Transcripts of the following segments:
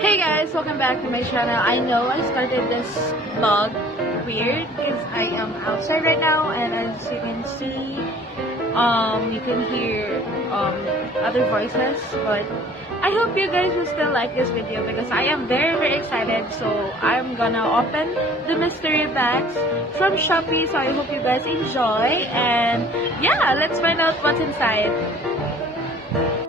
Hey guys, welcome back to my channel. I know I started this vlog weird because I am outside right now, and as you can see, you can hear other voices, but I hope you guys will still like this video because I am very excited. So I'm gonna open the mystery bags from Shoppee, so I hope you guys enjoy, and yeah, let's find out what's inside.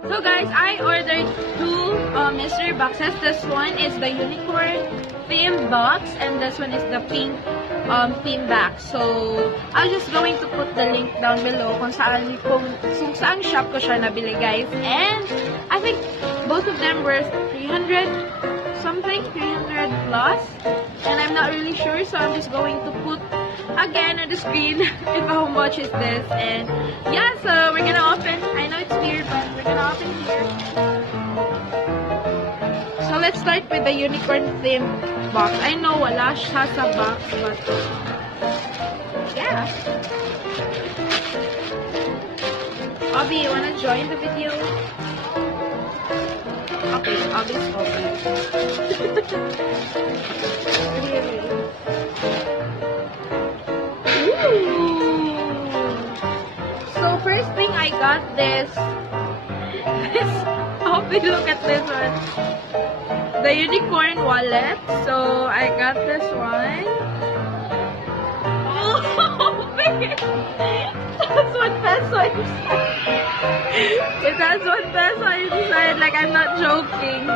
So guys, I ordered two mystery boxes. This one is the unicorn theme box, and this one is the pink theme box. So I'm just going to put the link down below kung saan shop ko siya nabili, guys. And I think both of them were 300 something, 300 plus, and I'm not really sure, so I'm just going to put again on the screen if how much is this. And yeah, so we're gonna open. I know it's weird, but we're gonna open here. So let's start with the unicorn theme box. I know wala siya sa box, but yeah. Abby, you wanna join the video? Okay, Abby's open. So first thing I got this look at this one, the unicorn wallet. So I got this one. Oh, that's $1 inside. It has $1 inside, like I'm not joking.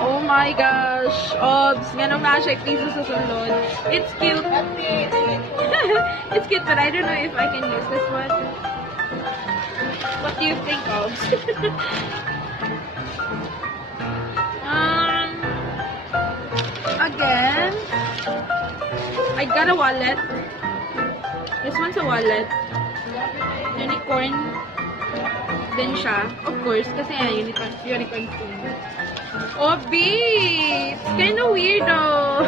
Oh my gosh. Obs, ganun nga siya piso sa sulod. It's cute. It's cute, but I don't know if I can use this one. What do you think, Obs? Again, I got a wallet. This one's a wallet. Unicorn din siya. Of course, kasi unicorn theme. Obi! It's kind of weird though.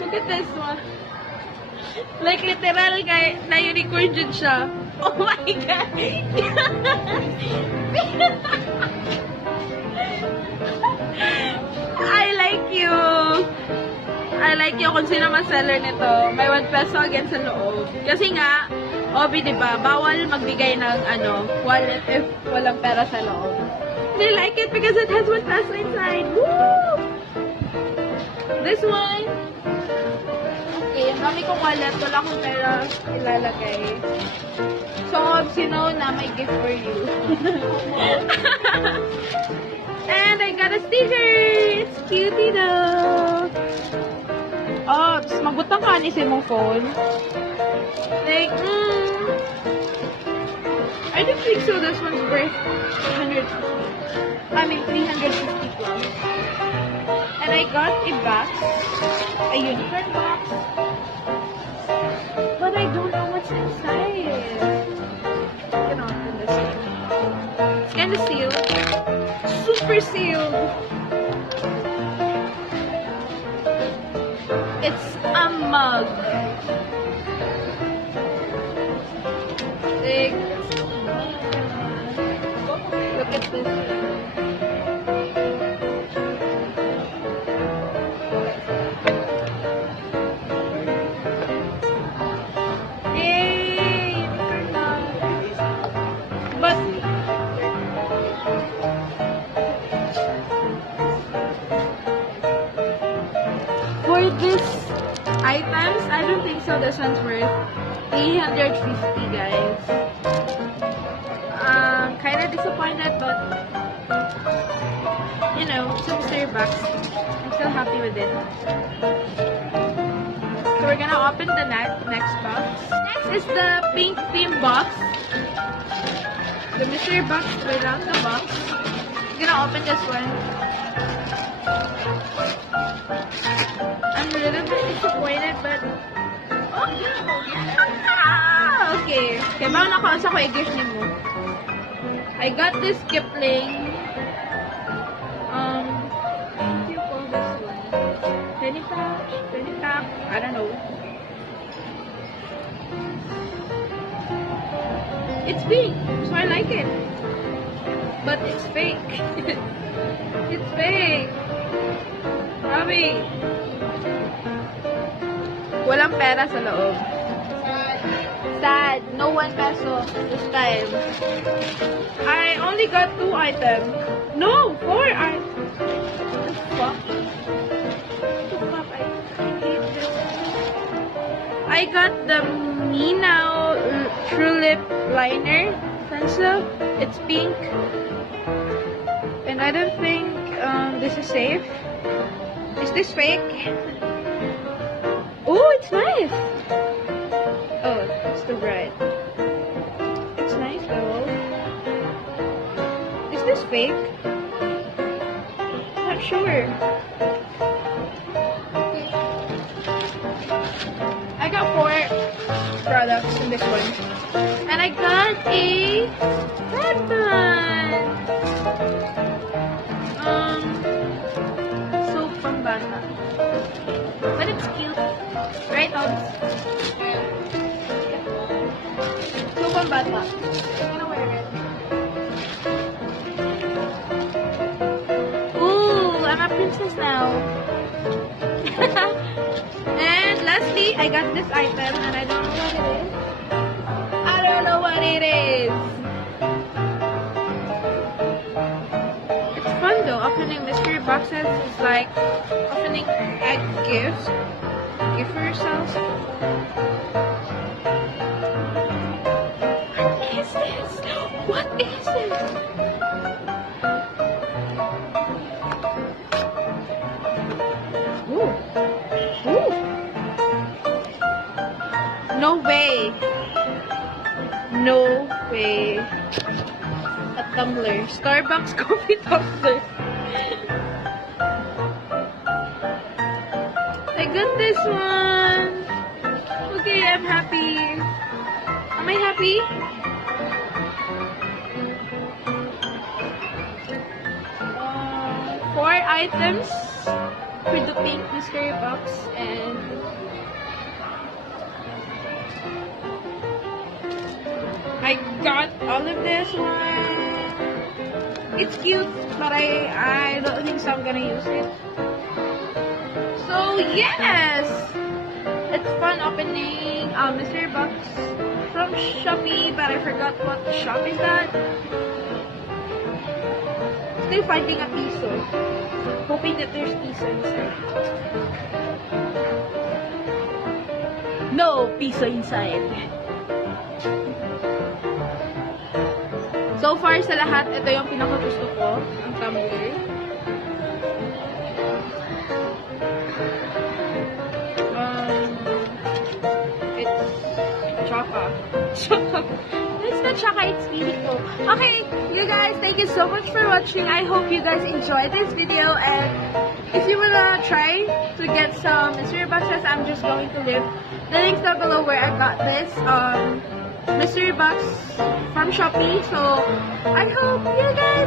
Look at this one. Like literal na unicorn dyan siya. Oh my god! I like you kung sino man seller nito. May $1 again sa loob. Kasi nga, Obi, diba, bawal magbigay ng wallet if walang pera sa loob. They like it because it has $1 inside. Woo! This one. Okay, ang dami kong wallet. Wala akong pera ilalagay. So, Obs, you know na may gift for you. And I got a sticker! It's cutie though! Oh, magbutang ka ni mong phone. Like, I don't think so. This one's worth 350 plus. And I got a box, a unicorn box, but I don't know what's inside. I can open this one. It's kind of sealed. Super sealed. It's a mug. Like, look at this. Yay! But for this items, I don't think so. This one's worth 350, guys. Kind of disappointed, but you know, it's a mystery box. I'm still happy with it. So we're gonna open the next box. Next is the pink theme box. The mystery box without the box. I'm gonna open this one. I'm a little bit disappointed, but oh yeah! Okay, bago nakaunsa ko i-gift ni mo. I got this Kipling. What do you call this one? Penny tap. I don't know. It's pink, so I like it. But it's fake. It's fake. Mami. Walang pera sa loob. Sad. No 1 peso this time. I only got 2 items. No, 4 items. What the fuck? I hate this. I got the Me Now True Lip Liner pencil. It's pink. And I don't think this is safe. Is this fake? Oh, it's nice. Oh, it's too bright. It's nice though. Is this fake? Not sure. I got 4 products in this one. And I got a headband. Soap from Bata. But it's cute. Right, Obs? Soap from Bata. I'm gonna wear it. Ooh, I'm a princess now. And lastly, I got this item and I don't know what it is. I don't know what it is. It's fun though. Opening mystery boxes is like opening a gift. Gift for yourself. What is this? What is this? Ooh. Ooh. No way. No way. A tumbler. Starbucks coffee tumbler. I got this one. Okay, I'm happy. Am I happy? 4 items for the pink mystery box and I got all of this one. It's cute, but I don't think so I'm gonna use it. So yes, it's fun opening a mystery box from Shoppee, but I forgot what shop is that. Still finding a piso, hoping that there's piso inside. No piso inside. So far sa lahat, ito yung pinakagusto ko, ang tumbler. It's Chaka. It's not Chaka, it's really cool. Okay, you guys, thank you so much for watching. I hope you guys enjoyed this video, and if you wanna try to get some mystery boxes, I'm just going to leave the links down below where I got this mystery box from Shoppee. So I hope you guys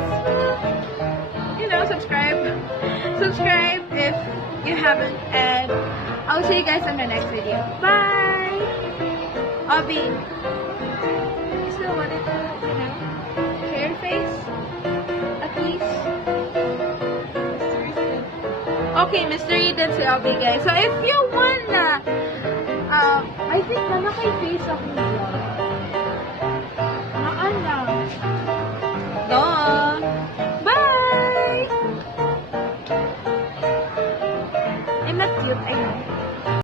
will, subscribe if you haven't, and I'll see you guys in the next video. Bye. Obi, you still wanted to, share your face at least? Okay, mystery din si Obi, guys. So if you wanna I think na naka-face ako